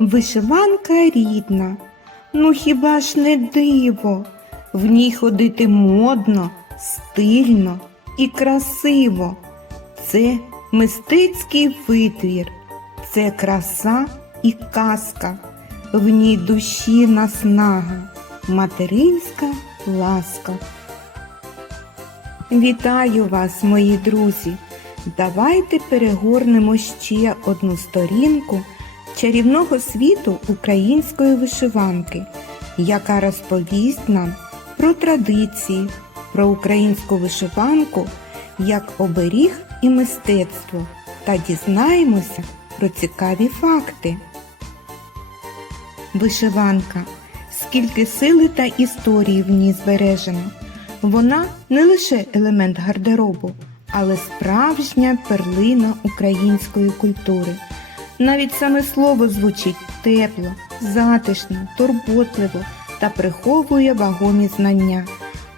Вишиванка рідна, ну хіба ж не диво? В ній ходити модно, стильно і красиво. Це мистецький витвір, це краса і казка, в ній душі наснага, материнська ласка. Вітаю вас, мої друзі! Давайте перегорнемо ще одну сторінку чарівного світу української вишиванки, яка розповість нам про традиції, про українську вишиванку як оберіг і мистецтво та дізнаємося про цікаві факти. Вишиванка. Скільки сили та історії в ній збережено. Вона не лише елемент гардеробу, але справжня перлина української культури. Навіть саме слово звучить тепло, затишно, турботливо та приховує вагомі знання,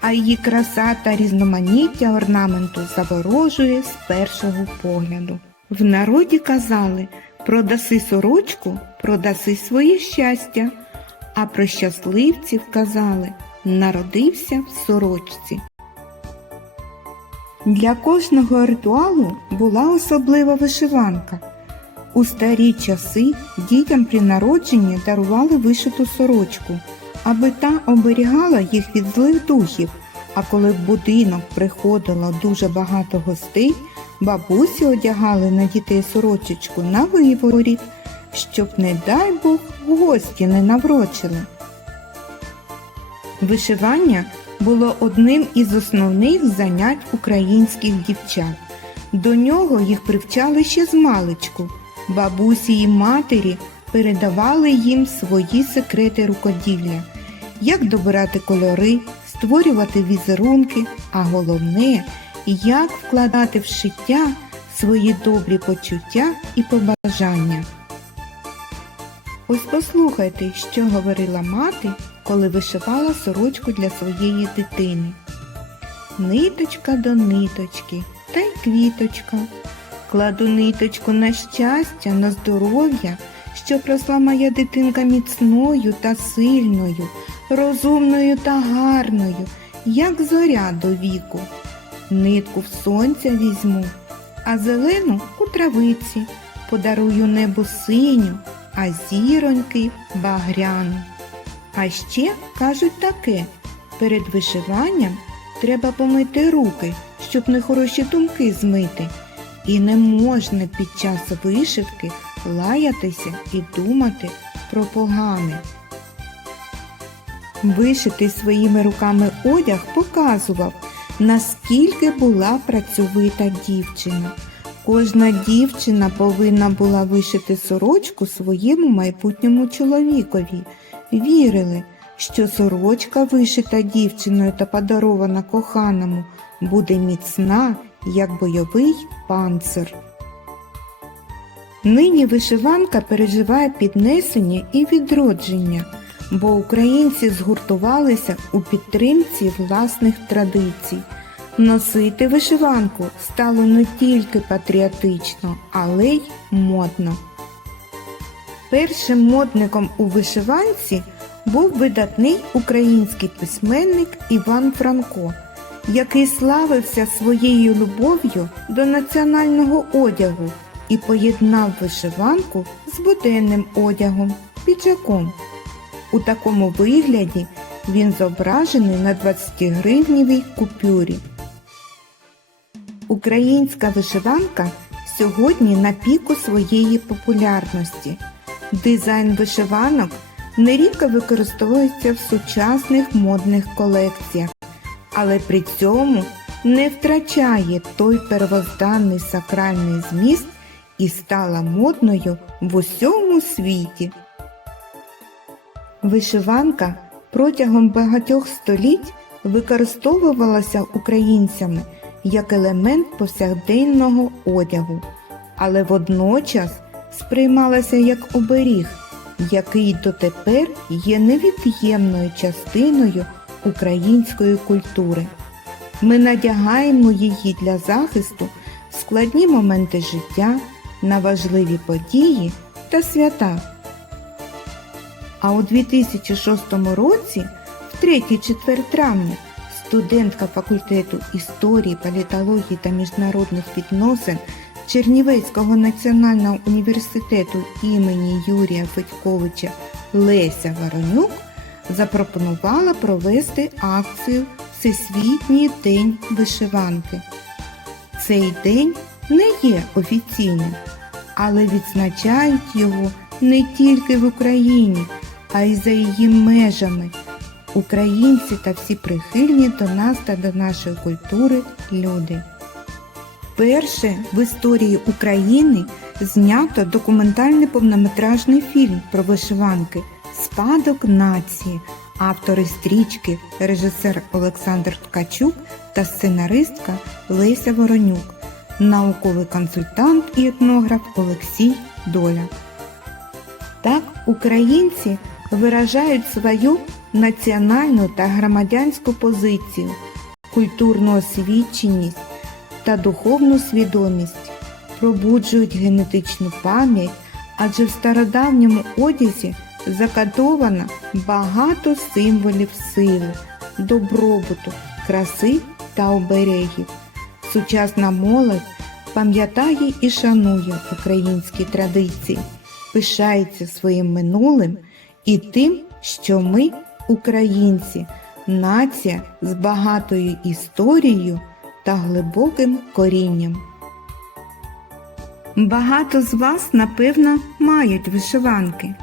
а її краса та різноманіття орнаменту заворожує з першого погляду. В народі казали продаси сорочку, продаси своє щастя, а про щасливців казали народився в сорочці. Для кожного ритуалу була особлива вишиванка. У старі часи дітям при народженні дарували вишиту сорочку, аби та оберігала їх від злих духів. А коли в будинок приходило дуже багато гостей, бабусі одягали на дітей сорочечку на виворіт, щоб, не дай Бог, гості не наврочили. Вишивання було одним із основних занять українських дівчат. До нього їх привчали ще з маличку. Бабусі і матері передавали їм свої секрети рукоділля, як добирати кольори, створювати візерунки, а головне, як вкладати в шиття свої добрі почуття і побажання. Ось послухайте, що говорила мати, коли вишивала сорочку для своєї дитини. Ниточка до ниточки, та й квіточка. Кладу ниточку на щастя, на здоров'я, щоб росла моя дитинка міцною та сильною, розумною та гарною, як зоря до віку. Нитку в сонця візьму, а зелену у травиці, подарую небу синю, а зіроньки багряну. А ще кажуть таке, перед вишиванням треба помити руки, щоб нехороші думки змити. І не можна під час вишивки лаятися і думати про погане. Вишитий своїми руками одяг показував, наскільки була працьовита дівчина. Кожна дівчина повинна була вишити сорочку своєму майбутньому чоловікові. Вірили, що сорочка, вишита дівчиною та подарована коханому, буде міцна, як бойовий панцир. Нині вишиванка переживає піднесення і відродження, бо українці згуртувалися у підтримці власних традицій. Носити вишиванку стало не тільки патріотично, але й модно. Першим модником у вишиванці був видатний український письменник Іван Франко, який славився своєю любов'ю до національного одягу і поєднав вишиванку з буденним одягом, піджаком. У такому вигляді він зображений на 20-гривнівій купюрі. Українська вишиванка сьогодні на піку своєї популярності. Дизайн вишиванок нерідко використовується в сучасних модних колекціях, але при цьому не втрачає той первозданний сакральний зміст і стала модною в усьому світі. Вишиванка протягом багатьох століть використовувалася українцями як елемент повсякденного одягу, але водночас сприймалася як оберіг, який дотепер є невід'ємною частиною української культури. Ми надягаємо її для захисту в складні моменти життя, на важливі події та свята. А у 2006 році, в 3-4 травня, студентка факультету історії, політології та міжнародних відносин Чернівецького національного університету імені Юрія Федьковича Леся Воронюк запропонувала провести акцію Всесвітній день вишиванки. Цей день не є офіційним, але відзначають його не тільки в Україні, а й за її межами. Українці та всі прихильні до нас та до нашої культури люди. Перше в історії України знято документальний повнометражний фільм про вишиванки Спадок нації. Автори стрічки, режисер Олександр Ткачук та сценаристка Леся Воронюк, науковий консультант і етнограф Олексій Доля. Так українці виражають свою національну та громадянську позицію, культурну освіченість та духовну свідомість, пробуджують генетичну пам'ять, адже в стародавньому одязі закодовано багато символів сили, добробуту, краси та оберегів. Сучасна молодь пам'ятає і шанує українські традиції, пишається своїм минулим і тим, що ми, українці, нація з багатою історією та глибоким корінням. Багато з вас, напевно, мають вишиванки.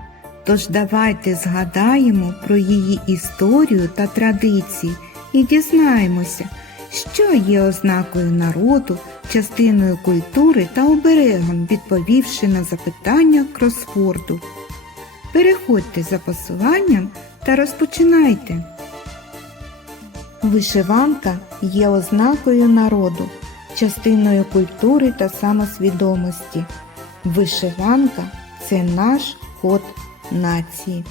Тож давайте згадаємо про її історію та традиції і дізнаємося, що є ознакою народу, частиною культури та оберегом, відповівши на запитання кросворду. Переходьте за посиланням та розпочинайте. Вишиванка є ознакою народу, частиною культури та самосвідомості. Вишиванка це наш код нації.